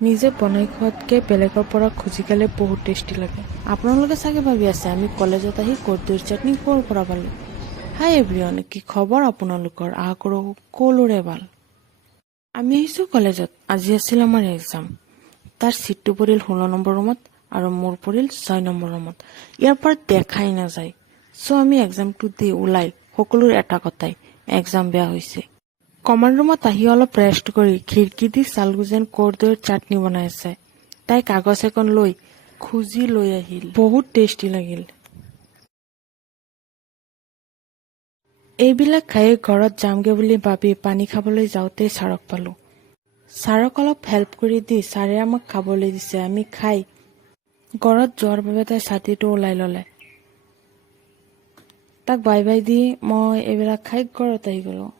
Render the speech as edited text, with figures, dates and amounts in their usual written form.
নিজে বনাই খোৱাতকৈ বেলেগৰ পৰা খুজি খালে বহুত টেষ্টি লাগে। আপোনালোকে চাগে ভাবি আছে আমি কলেজত আহি কৰ্দৈৰ চাটনি ক'ৰ পৰা পালোঁ। হাই এভৰিৱান, কি খবৰ আপোনালোকৰ? আশা কৰোঁ সকলোৰে ভাল। আমি আহিছোঁ কলেজত। আজি আছিল আমাৰ এক্সাম। তাৰ ছিটটো পৰিল 16 নম্বৰ ৰুমত আৰু মোৰ পৰিল 6 নম্বৰ ৰুমত। ইয়াৰ পৰা দেখাই নাযায়। চ' আমি এক্সামটো দি ওলাই সকলোৰে এটা কথাই, এক্সাম বেয়া হৈছে। কমন ৰুমত আহি অলপ ৰেষ্ট কৰি খিৰিকী দি চালো যেন কৰ্দৈৰ চাটনি বনাই আছে। তাই কাগজ এখন লৈ খুজি লৈ আহিল। বহুত টেষ্টি লাগিল। এইবিলাক খাই ঘৰত যামগে বুলি ভাবি পানী খাবলৈ যাওঁতেই ছাৰক পালোঁ। ছাৰক অলপ হেল্প কৰি দি ছাৰে আমাক খাবলৈ দিছে। আমি খাই ঘৰত যোৱাৰ বাবে তাই ছাতিটো ওলাই ল'লে। তাক বাই বাই দি মই এইবিলাক খাই ঘৰত আহি গ'লোঁ।